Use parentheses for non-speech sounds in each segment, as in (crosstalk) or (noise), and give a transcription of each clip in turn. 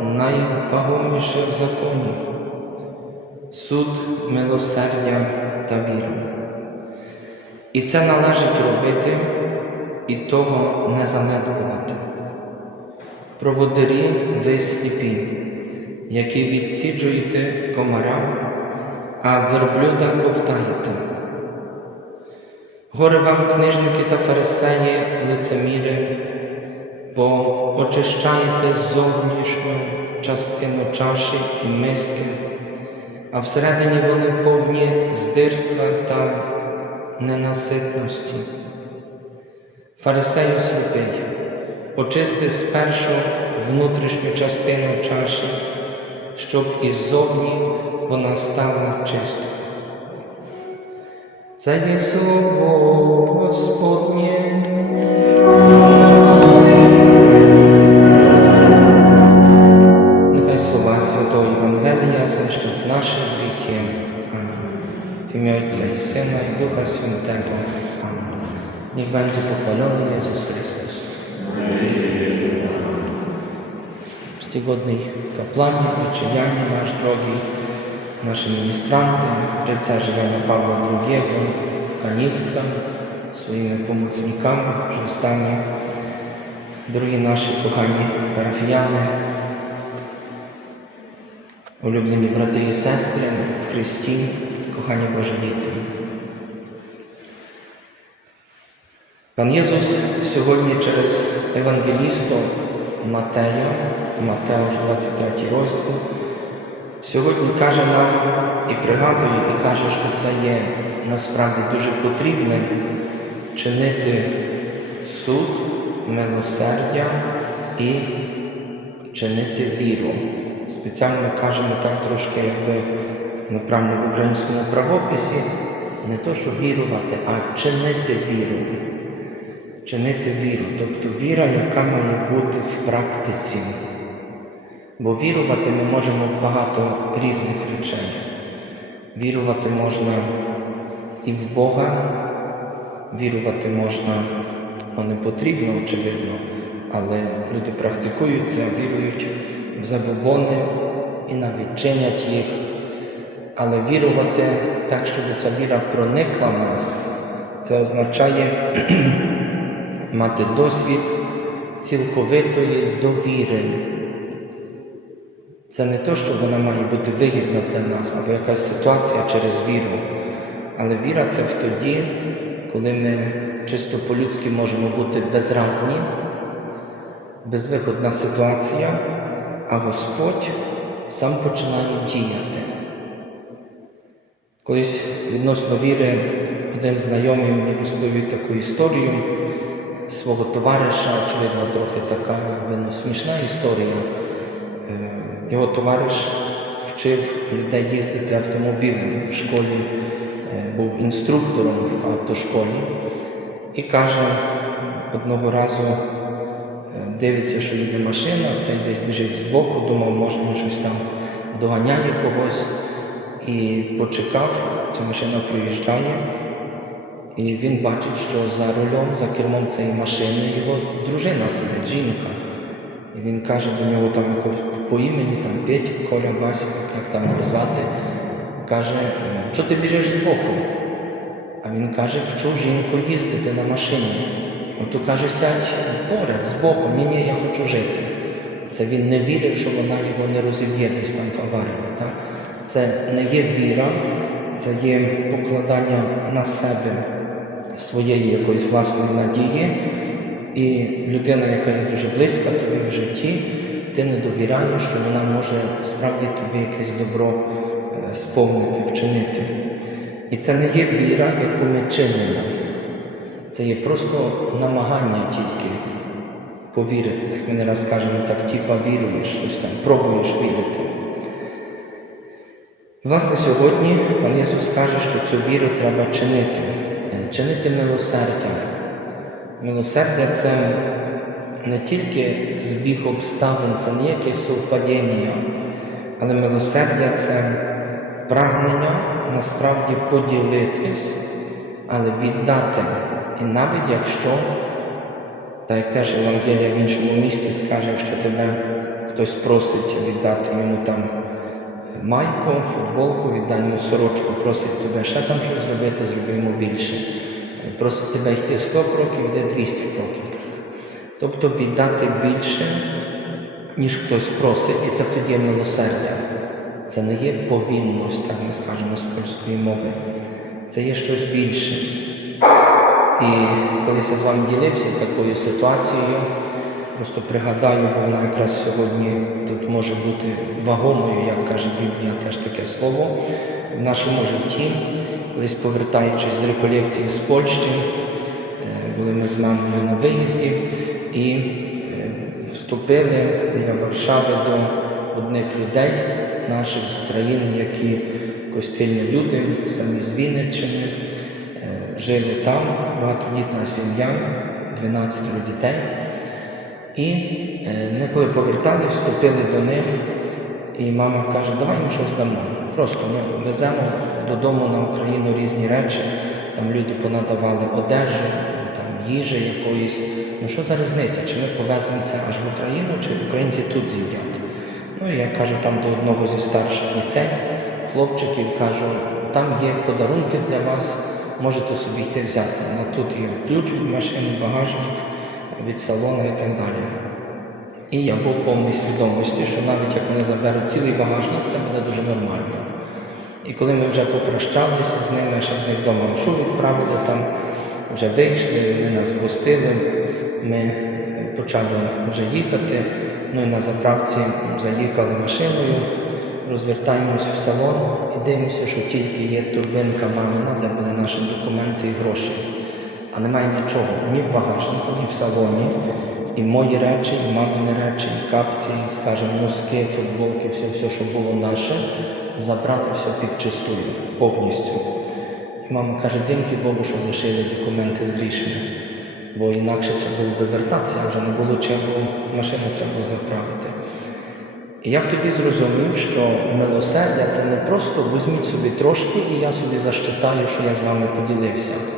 найвагоміше в законі суд, милосердя та віру. І це належить робити і того не занедбувати. Проводирі ви сліпі, які відсіджуєте комарам, а верблюда ковтаєте. Горе вам, книжники та фарисеї, лицеміри, бо очищаєте зовнішню частину чаші і миски, а всередині вони повні здирства та ненаситності. Фарисею сліпий, очисти спершу внутрішню частину чаші, щоб іззовні вона стала чистою. Це є слово Господнє. В ім'я Отця і Сина і Духа Святого. Амінь. Niech będzie pochwalony Jezus Chrystus. Czcigodny kapłanie, wyczajanie nasz drogi, наші міністранти, рицарі Івана Павла II, каністка, своїми помічниками, жестами, дорогі наші кохані парафіяни, улюблені брати і сестри в Христі, кохані Божі діти. Пан Єсус сьогодні через евангеліста Матея, Матеуш 23 розділ, сьогодні каже нам і пригадує, і каже, що це є насправді дуже потрібне чинити суд, милосердя і чинити віру. Спеціально кажемо так трошки, якби неправильно в українському правописі, не то, що вірувати, а чинити віру чинити віру, тобто віра, яка має бути в практиці. Бо вірувати ми можемо в багато різних речей. Вірувати можна і в Бога, вірувати можна, ну не потрібно, очевидно, але люди практикують це, вірують в забобони і навіть чинять їх. Але вірувати так, щоб ця віра проникла в нас, це означає (clears throat) мати досвід цілковитої довіри. Це не то, що вона має бути вигідна для нас або якась ситуація через віру. Але віра це в тоді, коли ми чисто по-людськи можемо бути безрадні, безвиходна ситуація, а Господь сам починає діяти. Колись відносно віри один знайомий мені розповів таку історію. Свого товариша, очевидно, трохи така ну, смішна історія. Е, Його товариш вчив людей їздити автомобілем в школі, е, був інструктором в автошколі. І каже, одного разу е, дивиться, що їде машина, цей десь біжить збоку, думав, може він щось там доганяє когось і почекав, ця машина проїжджає. І він бачить, що за рулем, за кермом цієї машини його дружина сидить, жінка. І він каже до нього там по імені, там Петя, Коля, Вася, як там його звати, каже, що ти біжиш збоку? А він каже, вчу жінку їздити на машині. Ото каже, сядь поряд, збоку, ні, ні, я хочу жити. Це він не вірив, що вона його не розіб'є десь там в аварії. Так? Це не є віра, це є покладання на себе своєї якоїсь власної надії, і людина, яка є дуже близька тобі в житті, ти не довіряєш, що вона може справді тобі якесь добро е, сповнити, вчинити. І це не є віра, яку ми чинимо. Це є просто намагання тільки повірити. Так ми не раз кажемо, так типа віруєш, щось там, пробуєш вірити. Власне, сьогодні пан Ісус каже, що цю віру треба чинити, Е, чинити милосердя. Милосердя це не тільки збіг обставин, це не якесь совпадіння, але милосердя це прагнення насправді поділитись, але віддати. І навіть якщо, так як теж Євангелія в іншому місці скаже, якщо тебе хтось просить віддати йому там майку, футболку, віддай йому сорочку, просить тебе ще там щось зробити, зроби йому більше. Просить тебе йти 100 кроків, йде 200 кроків. Тобто віддати більше, ніж хтось просить, і це тоді є милосердя. Це не є повільність, так ми скажемо з польської мови. Це є щось більше. І колись я з вами ділився такою ситуацією, просто пригадаю, бо вона якраз сьогодні тут може бути вагомою, як каже Біблія, теж таке слово в нашому житті. Колись повертаючись з реколекції з Польщі, е, були ми з мамою на виїзді і е, вступили біля Варшави до одних людей наших з України, які костільні люди, самі з Вінниччини, е, жили там, багатодітна сім'я, 12 дітей. І е, ми коли повертали, вступили до них, і мама каже, давай їм щось дамо. Просто ми веземо додому на Україну різні речі, там люди понадавали одежі, там їжі якоїсь. Ну що за різниця? Чи ми повеземо це аж в Україну, чи українці тут з'їдять? Ну і я кажу там до одного зі старших дітей, хлопчиків, кажу, там є подарунки для вас, можете собі йти взяти. На тут є ключ від машини, багажник, від салону і так далі. І я був повний свідомості, що навіть як вони заберуть цілий багажник, це буде дуже нормально. І коли ми вже попрощалися з ними, ще них вдома шу відправили там, вже вийшли, вони нас гостили, ми почали вже їхати. Ну і на заправці заїхали машиною, розвертаємось в салон і дивимося, що тільки є турбинка мамина, де були наші документи і гроші. А немає нічого ні в багажнику, ні в салоні. І мої речі, і мамини речі, і капці, скажімо, носки, футболки, все, все, що було наше, забрали все під чистую, повністю. І мама каже, дякую Богу, що лишили документи з грішми, бо інакше треба було вертатися, вже не було чого, машину треба було заправити. І я тоді зрозумів, що милосердя це не просто візьміть собі трошки, і я собі защитаю, що я з вами поділився.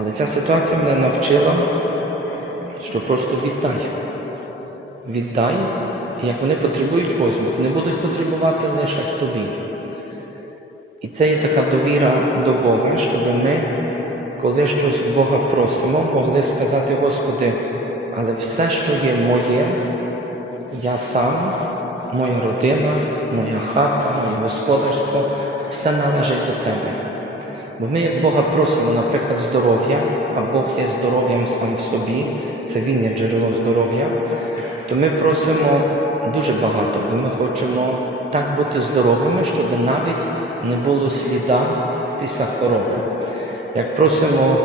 Але ця ситуація мене навчила, що просто віддай. Віддай, як вони потребують, возьмуть. Не будуть потребувати лише в тобі. І це є така довіра до Бога, щоб ми, коли щось Бога просимо, могли сказати, Господи, але все, що є моє, я сам, моя родина, моя хата, моє господарство, все належить до Тебе. Бо ми як Бога просимо, наприклад, здоров'я, а Бог є здоров'ям сам в собі, це Він є джерело здоров'я, то ми просимо дуже багато, бо ми хочемо так бути здоровими, щоб навіть не було сліда після хвороби. Як просимо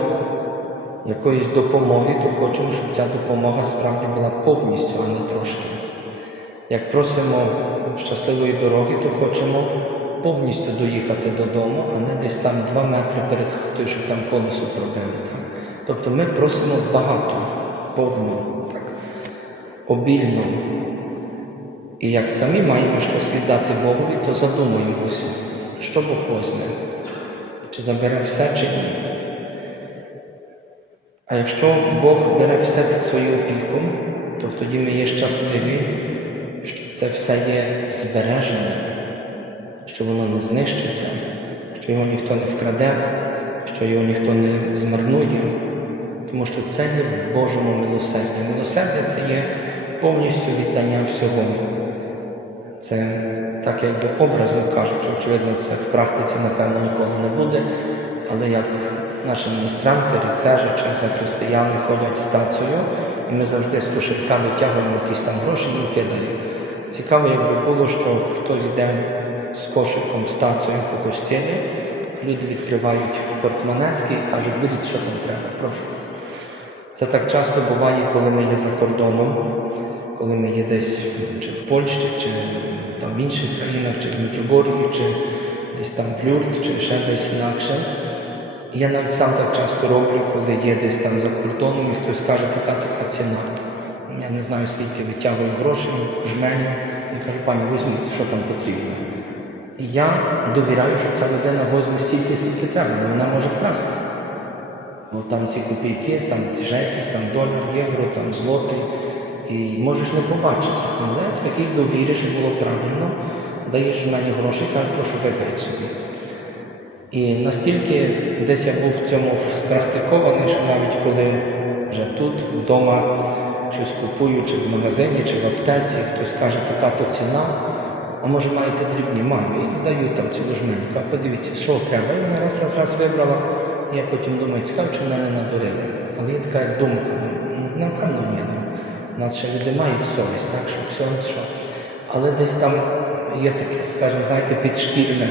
якоїсь допомоги, то хочемо, щоб ця допомога справді була повністю, а не трошки. Як просимо щасливої дороги, то хочемо повністю доїхати додому, а не десь там два метри перед хатою, щоб там колесо пробили. Тобто ми просимо багато, повно, так, обільно. І як самі маємо щось віддати Богові, то задумуємося, що Бог возьме, чи забере все, чи ні. А якщо Бог бере все під свою опіку, то тоді ми є щасливі, що це все є збережене, що воно не знищиться, що його ніхто не вкраде, що його ніхто не змарнує, тому що це є в Божому милосерді. Милосердя це є повністю віддання всього. Це так якби образно кажучи, очевидно, це в практиці, напевно, ніколи не буде, але як наші міністранти, рицежі чи захристияни ходять стацію, і ми завжди з кошелька витягуємо якісь там гроші і кидаємо. Цікаво, якби було, що хтось йде з кошиком стацію по костілі, люди відкривають портмонетки і кажуть, беріть, що там треба, прошу. Це так часто буває, коли ми є за кордоном, коли ми є десь чи в Польщі, чи там в інших країнах, чи в Меджугор'ї, чи десь там в Люрт, чи ще десь інакше. Я навіть сам так часто роблю, коли є десь там за кордоном, і хтось каже, така така ціна. Я не знаю, скільки витягую грошей, жменю, і кажу, пані, візьміть, що там потрібно. Я довіряю, що ця людина возьме стільки, скільки треба, але вона може вкрасти. Бо там ці копійки, там ці же якісь там долар, євро, там злотий, і можеш не побачити. Але в такій довірі, щоб було правильно, даєш мені гроші, кажеш, прошу виберіть собі. І настільки десь я був в цьому спрактикований, що навіть коли вже тут, вдома, щось купую, чи в магазині, чи в аптеці, хтось каже, така то ціна, а може маєте дрібні, маю, і даю там цілу жменьку, а подивіться, що треба. І вона раз, раз, раз вибрала. І я потім думаю, цікаво, чи мене не надурили. Але є така як думка, напевно, ні. Ну, у нас ще люди мають совість, так, що все, що. Але десь там є таке, скажімо, знаєте, підшкірне.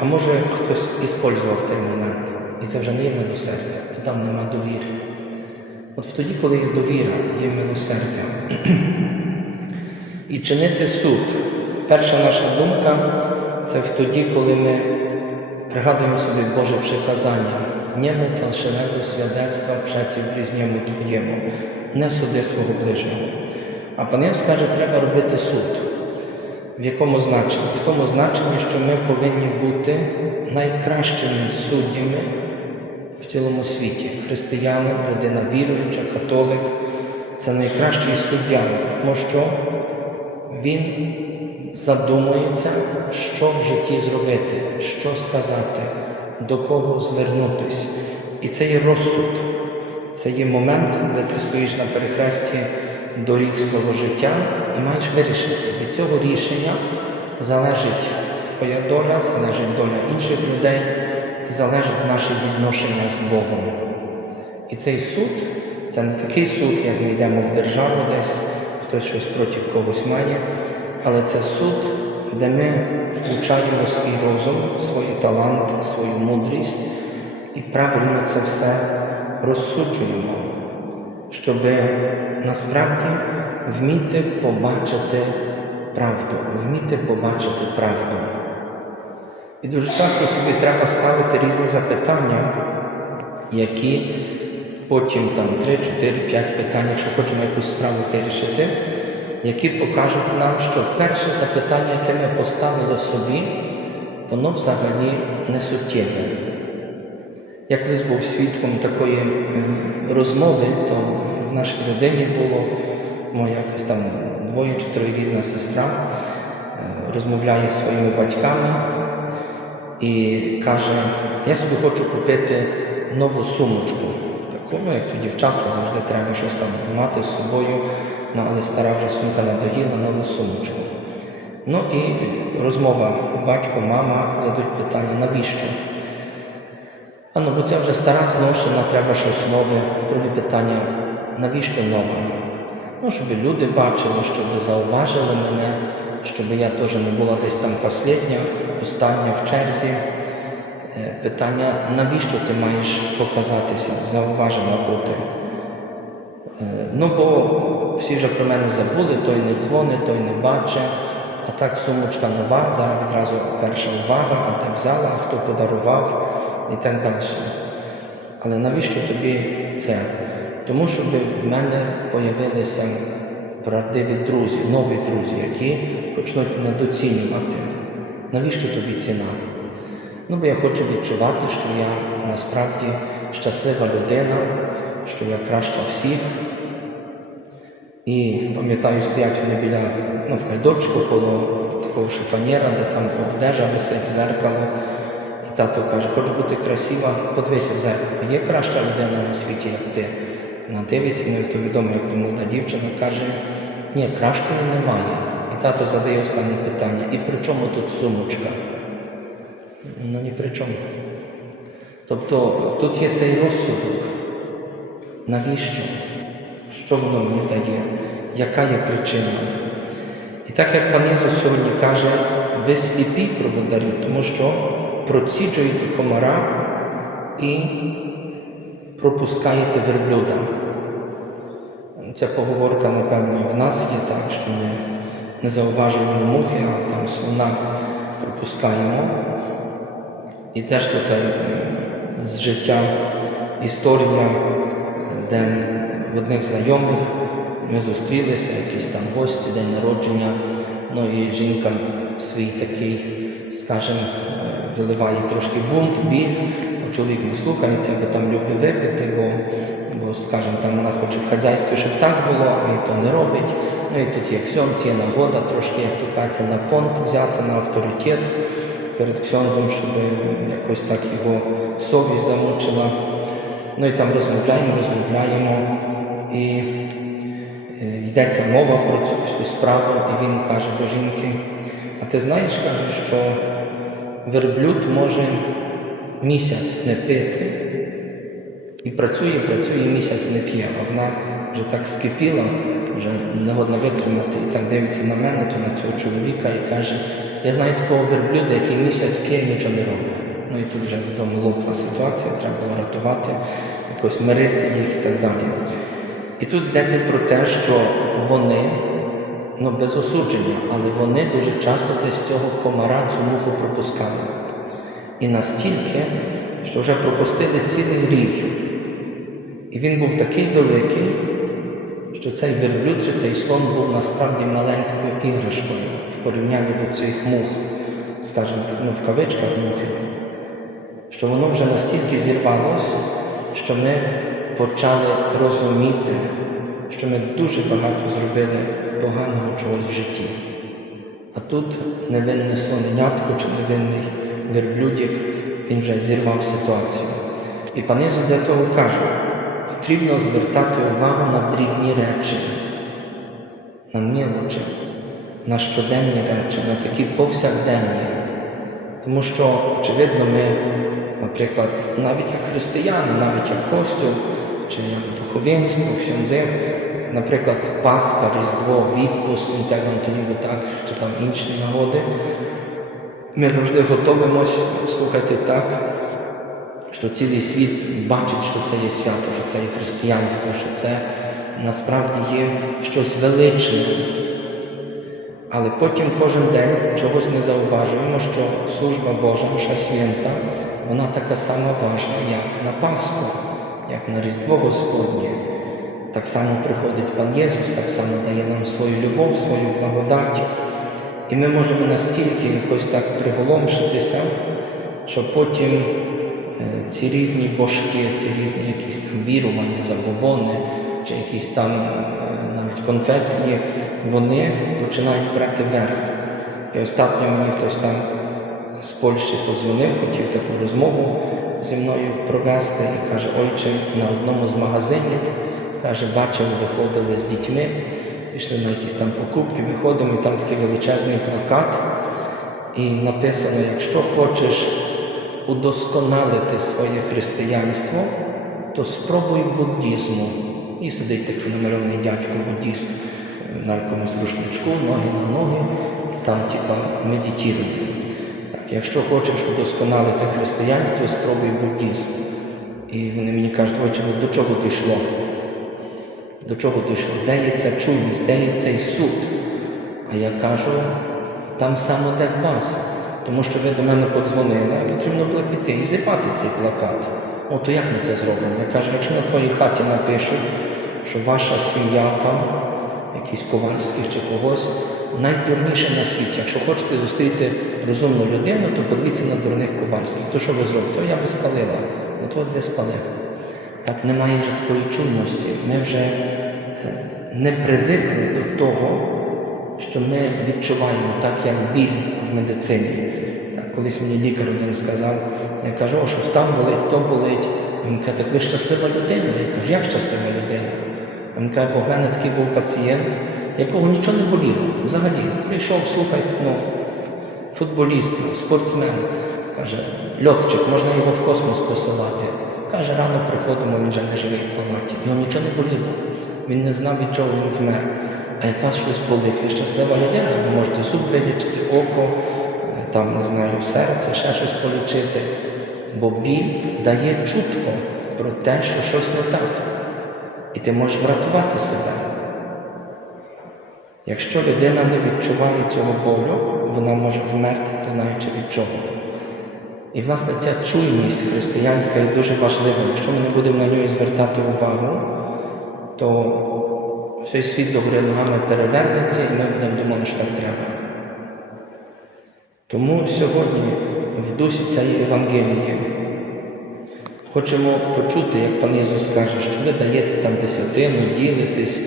А може хтось іспользував цей момент, і це вже не є милосердя, і там нема довіри. От тоді, коли є довіра, є милосердя. (clears throat) І чинити суд. Перша наша думка це в тоді, коли ми пригадуємо собі Боже приказання, нему фальшивого свідецтва przeciw близнєму твоєму, не суди свого ближнього. А пан Євс каже, треба робити суд. В якому значенні? В тому значенні, що ми повинні бути найкращими суддями в цілому світі. Християнин, людина віруюча, католик це найкращий суддя, тому що він задумується, що в житті зробити, що сказати, до кого звернутись. І це є розсуд, це є момент, де ти стоїш на перехресті доріг свого життя і маєш вирішити. Від цього рішення залежить твоя доля, залежить доля інших людей залежить наше відношення з Богом. І цей суд це не такий суд, як ми йдемо в державу десь, хтось щось проти когось має, але це суд, де ми включаємо свій розум, свої таланти, свою мудрість і правильно це все розсуджуємо, щоб насправді вміти побачити правду, вміти побачити правду. І дуже часто собі треба ставити різні запитання, які потім там 3, 4, 5 питань, якщо хочемо якусь справу вирішити, які покажуть нам, що перше запитання, яке ми поставили собі, воно взагалі не суттєве. Я колись був свідком такої е, розмови, то в нашій родині було моя якась там двоє чи троєрідна сестра, е, розмовляє зі своїми батьками і каже, я собі хочу купити нову сумочку. Таку, ну, як то дівчатка завжди треба щось там мати з собою, ну, але стара вже сумка надоїла нову сумочку. Ну і розмова батько, мама задають питання, навіщо? А ну, бо це вже стара зношена, треба щось нове. Друге питання, навіщо нове? Ну, щоб люди бачили, щоб зауважили мене, щоб я теж не була десь там послідня, остання в черзі. Е, Питання, навіщо ти маєш показатися, зауважена бути? Е, Ну, бо всі вже про мене забули, той не дзвонить, той не бачить. А так сумочка нова, зараз відразу перша увага, а де взяла, а хто подарував і так далі. Але навіщо тобі це? Тому щоб в мене появилися правдиві друзі, нові друзі, які почнуть недоцінювати. Навіщо тобі ціна? Ну, бо я хочу відчувати, що я насправді щаслива людина, що я краща всіх. І пам'ятаю, стоять вони біля ну, в кайдочку коло такого шифонєра, де там одежа висить, зеркало. І тато каже, хочеш бути красива, подивися в зеркало. Є краща людина на світі, як ти. Вона дивиться, ну то відомо, як то молода дівчина каже, ні, кращої немає. І тато задає останнє питання. І при чому тут сумочка? Ну ні при чому. Тобто тут є цей розсудок. Навіщо? Що воно мені дає? Яка є причина? І так як пан Ісус сьогодні каже, ви сліпі проводарі, тому що проціджуєте комара і пропускаєте верблюда. Ця поговорка, напевно, в нас є так, що ми не зауважуємо мухи, а там слона пропускаємо. І теж тут е, з життя історія, де в одних знайомих ми зустрілися, якісь там гості, день народження. Ну і жінка свій такий, скажімо, е, виливає трошки бунт, біль. Чоловік не слухається, бо там любить випити, бо, бо скажімо, там вона хоче в хазяйстві, щоб так було, він то не робить. Ну і тут є ксьонц, є нагода трошки, як то кажеться, на понт взяти, на авторитет перед ксьонзом, щоб якось так його совість замучила. Ну і там розмовляємо, розмовляємо. І е, йдеться мова про цю всю справу, і він каже до жінки: А ти знаєш, каже, що верблюд може місяць не пити і працює, працює, місяць не п'є. А вона вже так скипіла, вже не годна витримати, і так дивиться на мене, то на цього чоловіка і каже: Я знаю такого верблюда, який місяць п'є і нічого не робить. Ну і тут вже відомо лопла ситуація, треба було рятувати, якось мирити їх і так далі. І тут йдеться про те, що вони, ну без осудження, але вони дуже часто десь цього комара цю муху пропускали. І настільки, що вже пропустили цілий рік. І він був такий великий, що цей верблюд чи цей слон був насправді маленькою іграшкою в порівнянні до цих мух, скажімо, ну, в кавичках мухи, що воно вже настільки зірвалося, що ми почали розуміти, що ми дуже багато зробили поганого чогось в житті. А тут невинне слоненятко чи невинний верблюдик, він вже зірвав ситуацію. І пан Ісус для того каже, потрібно звертати увагу на дрібні речі, на мілочі, на щоденні речі, на такі повсякденні. Тому що, очевидно, ми, наприклад, навіть як християни, навіть як костюм, чи як духовенство, ксьонзи, наприклад, Пасха, Різдво, відпуск, інтегрантонігу, так, чи там інші нагоди, ми завжди готовимось слухати так, що цілий світ бачить, що це є свято, що це є християнство, що це насправді є щось величне. Але потім кожен день чогось не зауважуємо, що служба Божа, Мша свята, вона така сама важна, як на Пасху, як на Різдво Господнє. Так само приходить Пан Єсус, так само дає нам свою любов, свою благодать. І ми можемо настільки якось так приголомшитися, що потім е, ці різні божки, ці різні якісь там вірування, забобони, чи якісь там е, навіть конфесії, вони починають брати верх. І остатньо мені хтось там з Польщі подзвонив, хотів таку розмову зі мною провести і каже, ойче, на одному з магазинів, каже, бачили, виходили з дітьми, пішли на якісь там покупки, виходимо, і там такий величезний плакат, і написано, якщо хочеш удосконалити своє християнство, то спробуй буддізму. І сидить такий намальований дядько буддіст на якомусь рушничку, ноги на ноги, там типа медитує. Так, якщо хочеш удосконалити християнство, спробуй буддізм. І вони мені кажуть, отче, до чого дійшло? До чого дійшло? Де є ця чуйність, де є цей суд? А я кажу, там саме де вас. Тому що ви до мене подзвонили, а потрібно було піти і зірвати цей плакат. О, то як ми це зробимо? Я кажу, якщо на твоїй хаті напишуть, що ваша сім'я там, якийсь ковальських чи когось, найдурніша на світі. Якщо хочете зустріти розумну людину, то подивіться на дурних ковальських. То що ви зробите? О, я би спалила. От от де спалив. Так немає вже такої чуйності. Ми вже е, не привикли до того, що ми відчуваємо так, як біль в медицині. Так, колись мені лікар один сказав, я кажу, о, що там болить, то болить. Він каже, так ви щаслива людина. Я кажу, як щаслива людина? Він каже, бо в мене такий був пацієнт, якого нічого не боліло. Взагалі, прийшов, слухайте, ну, футболіст, спортсмен. Каже, льотчик, можна його в космос посилати. Каже, рано приходимо, він вже не живий в палаті. Його нічого не боліло. Він не знав, від чого він вмер. А як вас щось болить, ви щаслива людина, ви можете зуб вилічити, око, е, там, не знаю, серце, ще щось полічити. Бо біль дає чутко про те, що щось не так. І ти можеш врятувати себе. Якщо людина не відчуває цього болю, вона може вмерти, не знаючи від чого. І, власне, ця чуйність християнська є дуже важлива. Якщо ми не будемо на нього звертати увагу, то цей світ до гори ногами перевернеться і ми будемо думати, що так треба. Тому сьогодні в дусі цієї Євангелії хочемо почути, як пан Ісус каже, що ви даєте там десятину, ділитесь,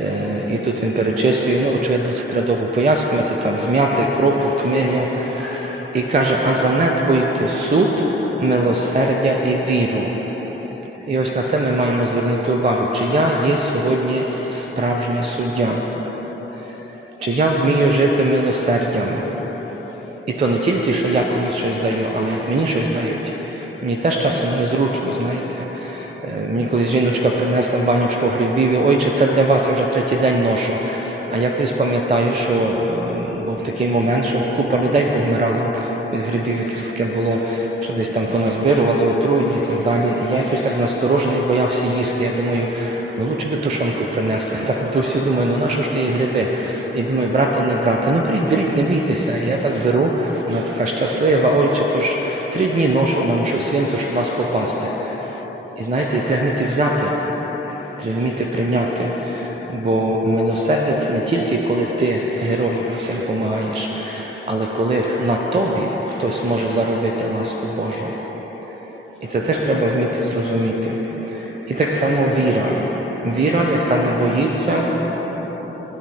е, і тут Він перечислює, ну, очевидно, це треба довго пояснювати, там зм'яти кропу, кмину. І каже, а занедбуйте суд, милосердя і віру. І ось на це ми маємо звернути увагу, чи я є сьогодні справжній суддя, чи я вмію жити милосердям. І то не тільки, що я комусь щось даю, але мені щось дають. Мені теж часом незручно, знаєте. Мені колись жіночка принесла баночку грибів, і ой, чи це для вас я вже третій день ношу. А я колись пам'ятаю, що був такий момент, що купа людей помирало від грибів, якесь таке було, що десь там поназбирували, отруєння і так далі. І я якось так насторожений боявся їсти. Я думаю, ну лучше би тушонку принесли. Так в дусі думаю, ну на що ж ті гриби? І думаю, брати, не брати. Ну беріть, беріть, не бійтеся. І я так беру, вона така щаслива, ой, чи то ж три дні ношу, що свинто, щоб вас попасти. І знаєте, і треба вміти взяти, треба вміти прийняти. Бо милосердя це не тільки коли ти герою всім допомагаєш, але коли на тобі хтось може заробити ласку Божу. І це теж треба вміти зрозуміти. І так само віра. Віра, яка не боїться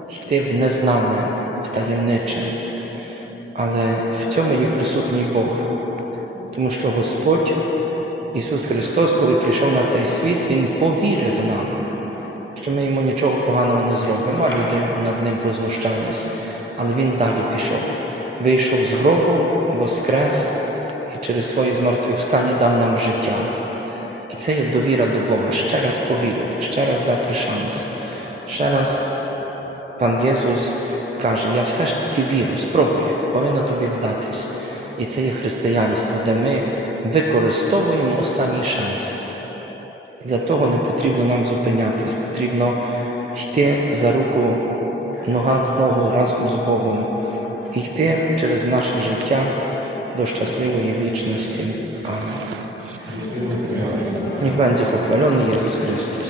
йти в незнане, в таємниче. Але в цьому є присутній Бог. Тому що Господь, Ісус Христос, коли прийшов на цей світ, Він повірив нам, що ми йому нічого поганого не зробимо, а люди над ним познущалися. Але Він далі пішов. Вийшов з гробу, воскрес і через свої змертві встані дав нам життя. І це є довіра до Бога, ще раз повірити, ще раз дати шанс. Ще раз пан Єсус каже, я все ж таки вірю, спробую, повинно тобі вдатись. І це є християнство, де ми використовуємо останній шанс. Для того не потрібно нам зупинятись, потрібно йти за руку нога в ногу разом з Богом, і йти через наше життя до щасливої вічності. Амінь. Niech będzie pochwalony Jezus Chrystus.